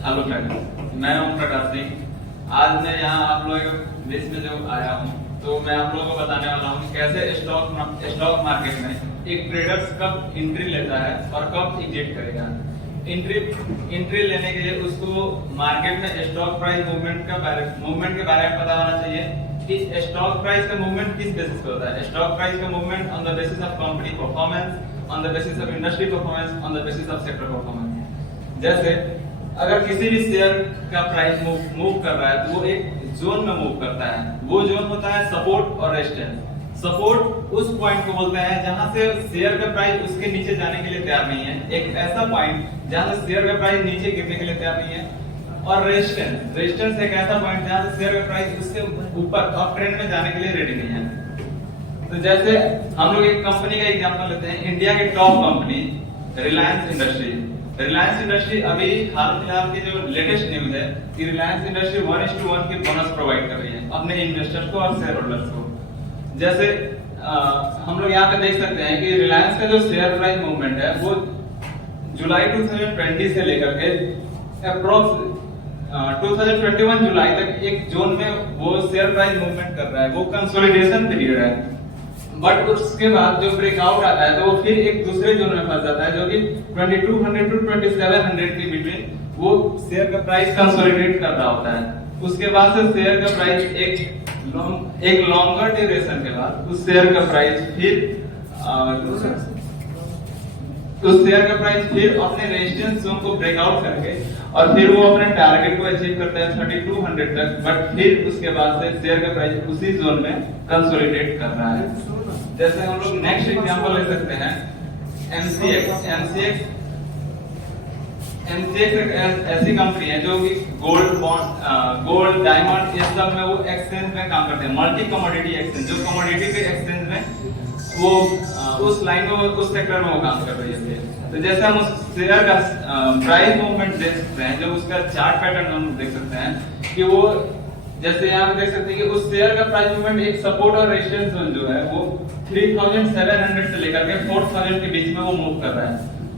Hello friends, मैं ओम प्रकाश सिंह। आज मैं यहाँ आप लोगों के बीच में जो आया हूँ, तो मैं आप लोगों को बताने वाला हूँ कैसे स्टॉक मार्केट में एक ट्रेडर्स कब एंट्री लेता है और कब एग्जिट करेगा। एंट्री लेने के लिए उसको मार्केट में स्टॉक प्राइस मूवमेंट के बारे में पता होना चाहिए कि स्टॉक प्राइस का मूवमेंट किस बेसिस पे होता है। स्टॉक प्राइस का movement on the basis of company performance, on the basis of industry performance, on the basis of sector performance. जैसे अगर किसी भी शेयर का प्राइस मूव कर रहा है तो वो एक जोन में मूव करता है। वो जोन होता है सपोर्ट और रेजिस्टेंस। सपोर्ट उस पॉइंट को बोलते हैं जहां से शेयर का प्राइस उसके नीचे जाने के लिए तैयार नहीं है, एक ऐसा पॉइंट जहां से शेयर का प्राइस नीचे गिरने के लिए तैयार नहीं है। और रेजिस्टेंस एक ऐसा पॉइंट जहां से शेयर का प्राइस उससे ऊपर अप ट्रेंड में जाने के लिए रेडी नहीं है। तो जैसे हम लोग एक कंपनी का एग्जांपल लेते हैं, इंडिया की top company Reliance industry. Reliance industry अभी हाल फिलहाल की जो लेटेस्ट न्यूज है कि रिलायंस इंडस्ट्री 1:1 की बोनस प्रोवाइड कर रही है अपने इन्वेस्टर्स को और शेयर होल्डर्स को। जैसे हम लोग यहाँ पे देख सकते हैं कि रिलायंस का जो शेयर प्राइस मूवमेंट है वो जुलाई 2020 से लेकर के अप्रोक्स 2021 जुलाई तक एक जोन में वो शेयर प्राइस मूवमेंट कर रहा है। वो कंसोलिडेशन पीरियड है, बट उसके बाद जो ब्रेकआउट आता है तो वो फिर एक दूसरे जोन में फंस जाता है जो कि 2200 टू 2700 के बिटवीन वो शेयर का प्राइस कंसोलिडेट कर रहा होता है। उसके बाद से शेयर का प्राइस एक लॉन्गर ड्यूरेशन के बाद उस शेयर का प्राइस फिर अपने रेजिस्टेंस जोन को ब्रेकआउट करके और फिर वो अपने टारगेट को अचीव करता है 3200 तक। बट फिर उसके बाद से शेयर का प्राइस उसी जोन में कंसोलिडेट कर रहा है। जैसे हम लोग नेक्स्ट एग्जांपल ले सकते हैं एमसीएक्स एक ऐसी कंपनी है जो कि गोल्ड डायमंड ये सब में वो एक्सचेंज में काम करते हैं। मल्टी कमोडिटी एक्सचेंज, जो कमोडिटी के एक्सचेंज में वो उस लाइन में उस सेक्टर में वो काम कर रही है। तो जैसे हम उस शेयर का प्राइस मूवमेंट देख सकते हैं, जो उसका चार्ट पैटर्न हम देख सकते हैं कि वो जैसे यहाँ पे देख सकते हैं कि उस शेयर का प्राइस मूवमेंट एक सपोर्ट और रेजिस्टेंस जोन जो है वो 3700 से लेकर के 4000 के बीच में वो मूव कर रहा है।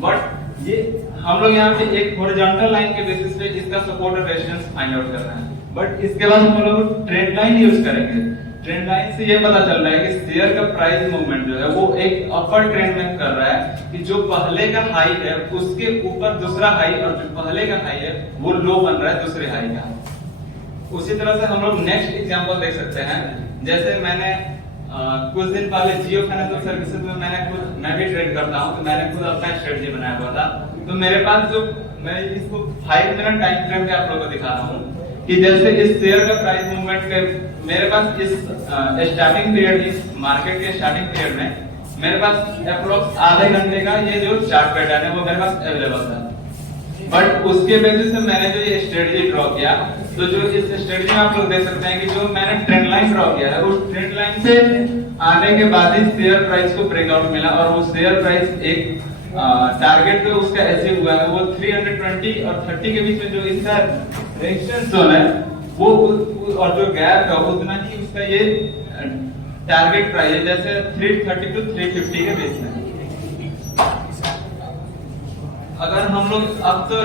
बट ये हम लोग यहाँ पे एक हॉरिजॉन्टल लाइन के बेसिस पे इसका सपोर्ट और रेजिस्टेंस फाइंड आउट कर रहे हैं। बट इसके बाद हम लोग ट्रेंड लाइन यूज करेंगे। ट्रेंड लाइन से ये पता चल रहा है कि शेयर का प्राइस मूवमेंट जो है वो एक अपर ट्रेंड में कर रहा है कि जो पहले का हाई है उसके ऊपर दूसरा हाई और जो पहले का हाई है वो लो बन रहा है दूसरे हाई का। उसी तरह से हम लोग नेक्स्ट एग्जांपल देख सकते हैं। जैसे मैंने कुछ दिन पहले जियो फाइनेंशियल सर्विसेज में मैं भी ट्रेड करता हूं, तो मैंने खुद अपना स्ट्रेटजी बनाया हुआ था। तो मेरे पास जो मैं इसको 5 मिनट टाइम फ्रेम पे आप लोगों को दिखा रहा हूं कि जैसे इस शेयर का प्राइस मूवमेंट के मेरे पास इस स्टार्टिंग पीरियड, इस मार्केट के स्टार्टिंग पीरियड में मेरे पास अप्रोक्स आधे घंटे का ये जो चार्ट पैटर्न है वो मेरे पास अवेलेबल था। बट उसके बेसिस पे मैंने जो ये स्ट्रेटजी ड्रॉ किया, तो जो इस स्ट्रेटजी में आप लोग देख सकते हैं कि जो मैंने ट्रेंड लाइन ड्रॉ किया है उस ट्रेंड लाइन से आने के बाद ही शेयर प्राइस को ब्रेकआउट मिला और वो शेयर प्राइस एक टारगेट पे उसका अचीव हुआ है। वो 320 और 30 के बीच में जो इसका रेजिस्टेंस जोन है वो और जो गैप है उतना ही उसका ये टारगेट प्राइस है, जैसे 330 टू 350 के बीच में। अगर हम लोग अब तो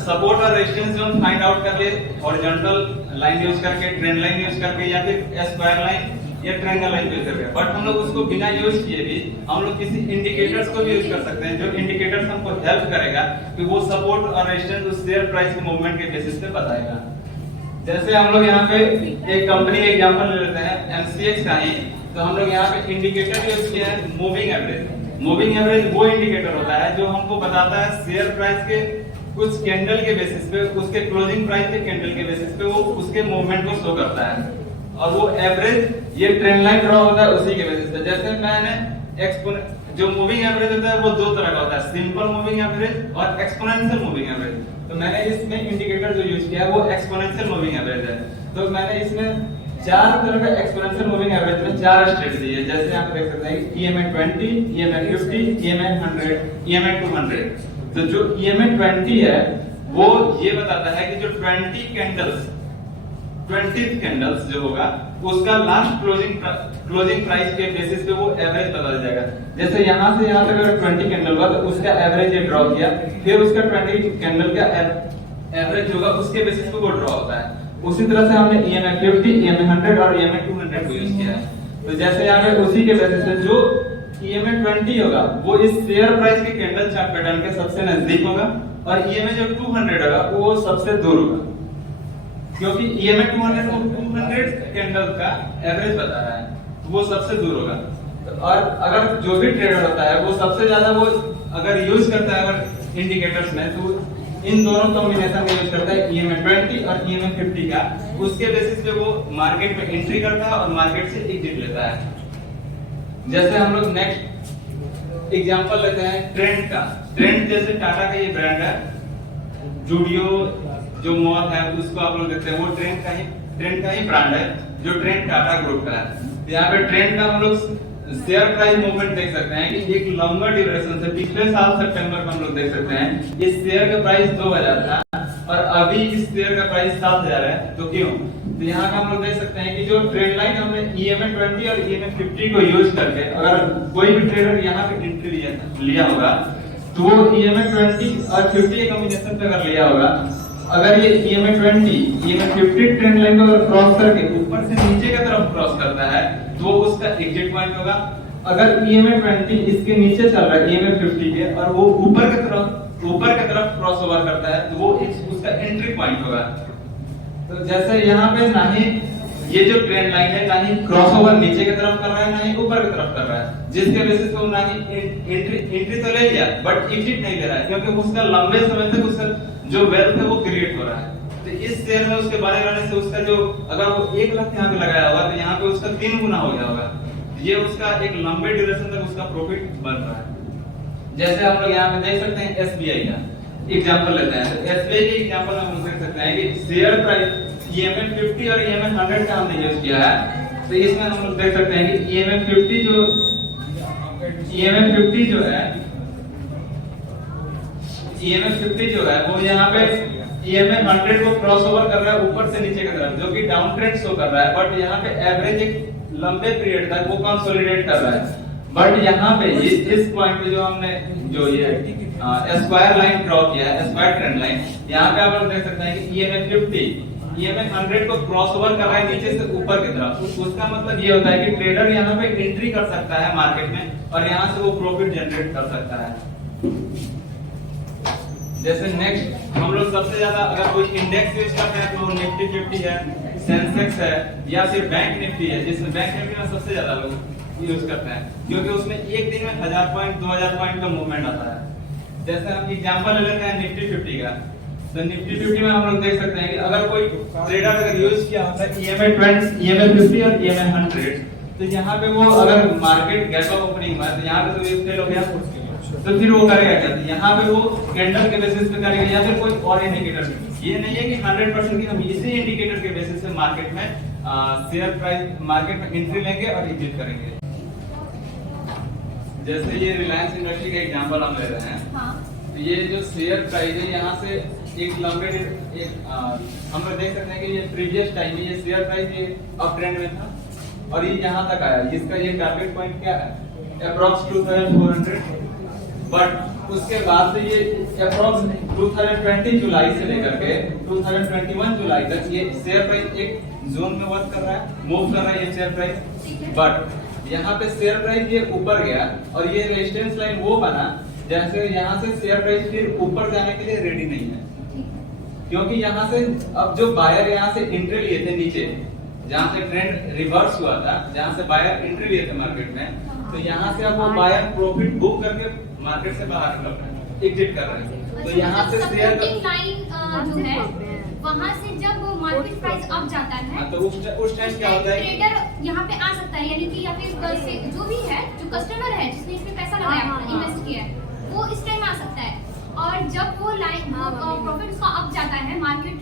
सपोर्ट और रेजिस्टेंस जोन फाइंड आउट कर ले हॉरिजॉन्टल लाइन यूज करके, ट्रेंड लाइन यूज करके या फिर स्क्वायर लाइन या ट्रायंगल लाइन यूज करके, बट हम लोग उसको बिना यूज किए भी हम लोग किसी इंडिकेटर्स को भी यूज कर सकते हैं, जो इंडिकेटर्स हमको हेल्प करेगा कि वो सपोर्ट और रेजिस्टेंस उस शेयर प्राइस के मूवमेंट के बेसिस पे बताएगा। जैसे हम लोग यहाँ पे एक कंपनी का एग्जांपल ले लेते हैं एमसीएक्स का ही। तो हम लोग यहाँ पे इंडिकेटर यूज किया है मूविंग एवरेज। मूविंग एवरेज वो इंडिकेटर होता है जो हमको बताता है शेयर प्राइस के कुछ कैंडल के बेसिस पे, उसके क्लोजिंग प्राइस के कैंडल के बेसिस पे वो उसके मूवमेंट को शो करता है। और वो एवरेज ये ट्रेंड लाइन ड्रॉ होता है उसी के बेसिस पे। जैसे मैंने जो मूविंग एवरेज होता है वो दो तरह का होता है, सिंपल मूविंग एवरेज और एक्सपोनेंशियल मूविंग एवरेज। तो मैंने इसमें इंडिकेटर जो यूज किया है वो एक्सपोनेंशियल मूविंग एवरेज है। तो मैंने इसमें चार तरह का एक्सपोनेंशियल मूविंग एवरेज में 4 स्ट्रेटजी है। जैसे आप देख सकते हैं EMA 20, EMA 50, EMA 100, EMA 200। तो जो EMA 20 है वो ये बताता है कि जो 20th कैंडल्स जो होगा उसका लास्ट क्लोजिंग प्राइस के बेसिस पे वो एवरेज बदल जाएगा। जैसे यहाँ से यहाँ तक अगर 20 कैंडल हुआ तो उसका एवरेज ये ड्रॉ किया, फिर उसका 20 कैंडल का एवरेज होगा उसके बेसिस पे वो ड्रॉ होता है। उसी तरह से हमने EMA 50, EMA 100 और EMA 200 को यूज किया है। तो जैसे यहाँ पे उसी के बेसिस पे जो EMA 20 होगा वो इस शेयर प्राइस के कैंडल चार्ट पैटर्न के सबसे नजदीक होगा और EMA जो 200 होगा वो सबसे दूर होगा, क्योंकि EMA 200 को 200 कैंडल का एवरेज बता रहा है, वो सबसे दूर होगा। और अगर जो भी ट्रेडर होता है वो सबसे ज्यादा वो अगर यूज करता है अगर इंडिकेटर्स में, तो इन दोनों कॉम्बिनेशन में यूज करता है EMA 20 और EMA 50 का। उसके बेसिस पे वो मार्केट में एंट्री करता है और मार्केट से एग्जिट लेता है। जैसे हम लोग नेक्स्ट एग्जांपल लेते हैं ट्रेंड का। ट्रेंड जैसे टाटा का ये ब्रांड है, जूडियो जो मॉल है उसको आप लोग देखते हैं, वो ट्रेंड का ही ब्रांड है जो ट्रेंड टाटा ग्रुप का है। यहाँ पे ट्रेंड का हम लोग शेयर प्राइस मूवमेंट देख सकते हैं कि एक लंबा ड्यूरेशन से पिछले साल सितंबर में हम लोग देख सकते हैं इस शेयर का प्राइस 2000 था और अभी इस शेयर का प्राइस 7000 है। तो क्यों? तो यहाँ का हम लोग देख सकते हैं कि जो ट्रेंड लाइन हमने EMA 20 और EMA 50 को यूज करके अगर कोई भी ट्रेडर यहाँ पे एंट्री लिया होगा तो वो EMA 20 और 50 के कॉम्बिनेशन पे अगर लिया होगा, अगर ये EMA 20 EMA 50 ट्रेंड लाइन को अगर क्रॉस करके ऊपर से नीचे की तरफ क्रॉस करता है तो वो उसका एग्जिट पॉइंट होगा। अगर EMA 20 इसके नीचे चल रहा है EMA 50 के और वो ऊपर की तरफ क्रॉस ओवर करता है तो वो उसका एंट्री पॉइंट होगा। तो जैसे यहाँ पे ना ही ये जो ट्रेंड लाइन है ना ही क्रॉस ओवर नीचे की तरफ कर रहा है ना ही ऊपर की तरफ कर रहा है, जिसके बेसिस पे वो ना ही एंट्री तो ले लिया बट एग्जिट नहीं ले रहा है, क्योंकि उसका लंबे समय तक उसका जो वेल्थ है वो क्रिएट हो रहा है। तो इस शेयर में उसके बारे रहने से उसका जो अगर वो 1 लाख यहाँ पे लगाया होगा तो यहाँ पे उसका 3 गुना हो गया होगा। ये उसका एक लंबे ड्यूरेशन तक उसका प्रॉफिट बन रहा है। जैसे हम लोग यहाँ पे देख सकते हैं SBI का एग्जांपल लेते हैं। तो SBI के एग्जांपल में हम देख सकते हैं कि शेयर प्राइस EMA 50 और EMA 100 का हमने यूज किया है। तो इसमें हम लोग देख सकते हैं कि EMA 50 जो है वो यहाँ पे EMA 100 को क्रॉस ओवर कर रहा है ऊपर से नीचे की तरफ, जो कि डाउन ट्रेंड शो कर रहा है, बट यहाँ पे एवरेज एक लंबे पीरियड तक वो कंसोलिडेट कर रहा है। बट यहाँ पे इस पॉइंट पे जो हमने जो ये स्क्वायर लाइन ड्रॉ किया है, स्क्वायर ट्रेंड लाइन, यहाँ पे आप लोग देख सकते हैं कि EMA 50 EMA 100 को क्रॉस ओवर कर रहा है नीचे से ऊपर की तरफ। उसका मतलब ये होता है कि ट्रेडर यहाँ पे एंट्री कर सकता है मार्केट में और यहाँ से वो प्रॉफिट जनरेट कर सकता है। जैसे नेक्स्ट हम लोग सबसे ज्यादा अगर कोई इंडेक्स यूज करते हैं तो निफ्टी 50 है, सेंसेक्स है या फिर बैंक निफ्टी है, जिसमें बैंक निफ्टी में सबसे ज्यादा लोग यूज करते हैं क्योंकि उसमें एक दिन में 1000 पॉइंट 2000 पॉइंट का मूवमेंट आता है। जैसे हम एग्जांपल ले लेते हैं निफ्टी 50 का। तो निफ्टी 50 में हम लोग देख सकते हैं कि अगर कोई ट्रेडर अगर यूज किया होता है EMA 20 EMA 50 और EMA 100, तो यहाँ पे वो अगर मार्केट गैप अप ओपनिंग हुआ तो यहाँ पे तो ये फेल हो गया, तो फिर वो करेगा क्या? यहाँ पे वो कैंडल के बेसिस पे करेगा या फिर कोई और इंडिकेटर। ये नहीं है कि 100% की हम इसी इंडिकेटर के बेसिस पे मार्केट में शेयर प्राइस मार्केट में एंट्री लेंगे और एग्जिट करेंगे। जैसे ये रिलायंस इंडस्ट्री का एग्जांपल हम ले रहे हैं। तो ये जो शेयर प्राइस है यहाँ से एक लंबे हम लोग देख सकते हैं कि ये प्रीवियस टाइम में ये शेयर प्राइस ये अप ट्रेंड में था और ये यहाँ तक आया। इसका ये टारगेट पॉइंट क्या है? अप्रॉक्स 2400, बट उसके बाद से ये अप्रॉक्स 2020 जुलाई से लेकर के 2021 जुलाई तक ये शेयर प्राइस एक जोन में वर्क कर रहा है, मूव कर रहा है ये शेयर प्राइस। बट यहाँ पे शेयर प्राइस ये ऊपर गया और ये रेजिस्टेंस लाइन वो बना जैसे यहाँ से शेयर प्राइस फिर ऊपर जाने के लिए रेडी नहीं है, क्योंकि यहाँ से अब जो बायर यहाँ से एंट्री लिए थे नीचे, जहाँ से ट्रेंड रिवर्स हुआ था, जहाँ से बायर एंट्री लिए थे मार्केट में, तो यहाँ से अब वो बायर प्रॉफिट बुक करके मार्केट से बाहर निकल रहे हैं, एग्जिट कर रहे हैं। तो यहाँ से शेयर लाइन जो है वहाँ से जब मार्केट प्राइस अप जाता है तो उस टाइम क्या होता है? ट्रेडर यहाँ पे आ सकता है, यानी कि या फिर जो भी है जो कस्टमर है जिसने इसमें पैसा लगाया इन्वेस्ट किया है वो इस टाइम आ सकता है। और जब वो लाइन प्रॉफिट उसका अप जाता है, मार्केट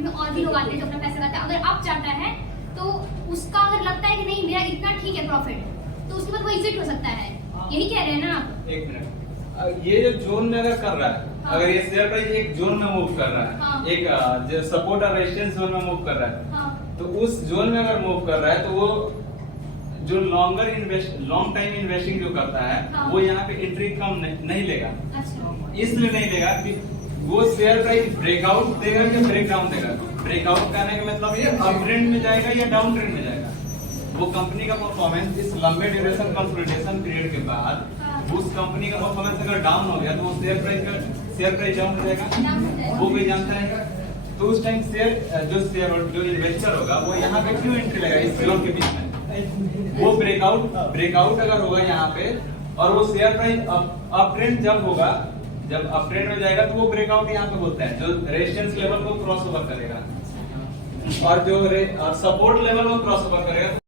में और भी लोग आते हैं जो अपना पैसा लगाते हैं, अगर अप जाता है तो उसका अगर लगता है कि नहीं मेरा इतना ठीक है प्रॉफिट, तो उसके बाद वो एग्जिट हो सकता है। यही कह रहे हैं ना आप? एक मिनट, ये जो जोन में अगर कर रहा है, अगर ये शेयर प्राइस एक जोन में मूव कर रहा है, एक जो सपोर्ट और रेजिस्टेंस जोन में मूव कर रहा है, तो उस जोन में अगर मूव कर रहा है तो वो जो लॉन्ग टाइम इन्वेस्टिंग जो करता है वो यहाँ पे एंट्री कम नहीं लेगा। अच्छा। इसलिए नहीं लेगा कि वो शेयर प्राइस ब्रेकआउट देगा या ब्रेक डाउन देगा? ब्रेकआउट करने का मतलब ये अप ट्रेंड में जाएगा या डाउन ट्रेंड में जाएगा। वो कंपनी का परफॉर्मेंस इस लंबे ड्यूरेशन कंसोलिडेशन पीरियड के बाद उस कंपनी का परफॉर्मेंस अगर डाउन हो गया तो वो शेयर प्राइस डाउन हो जाएगा, वो भी जानता है। तो उस टाइम जो इन्वेस्टर होगा वो यहाँ पे क्यों एंट्री लेगा इस फ्लोर के बीच में? वो ब्रेकआउट अगर होगा यहाँ पे और वो शेयर प्राइस अप ट्रेंड जब होगा, जब अप ट्रेंड में जाएगा तो वो ब्रेकआउट यहाँ पे होता है, जो रेजिस्टेंस लेवल को क्रॉस ओवर करेगा और जो सपोर्ट लेवल को क्रॉस ओवर करेगा।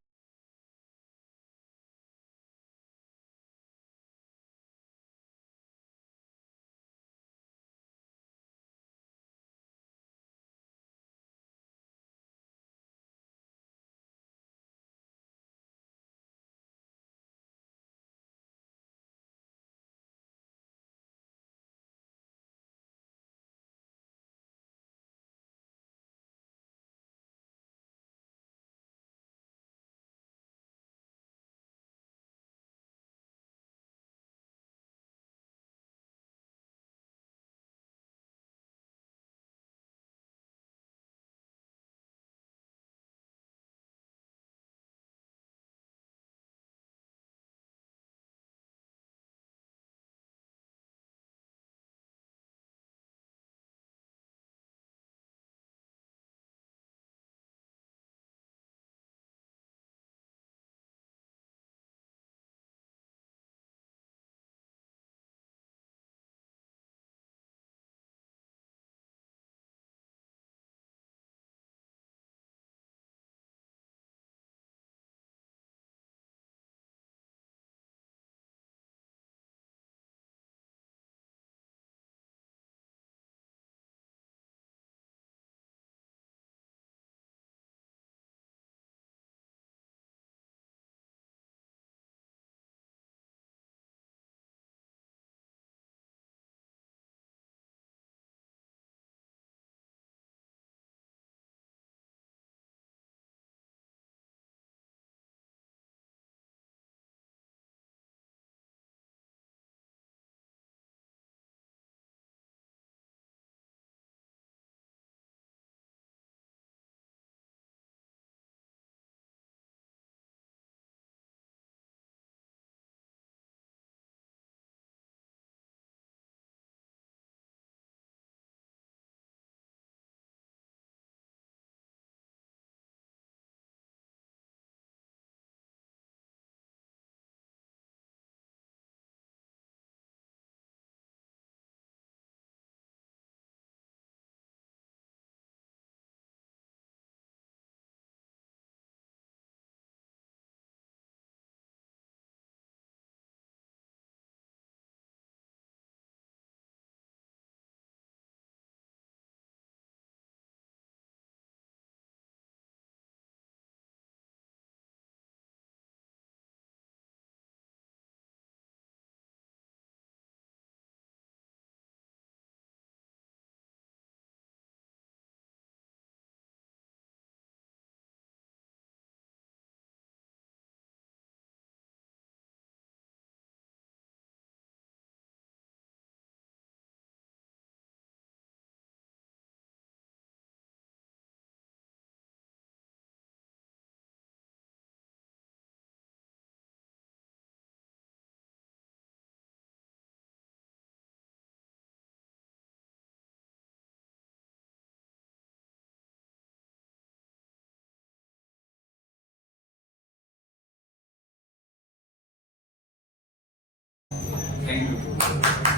Thank you.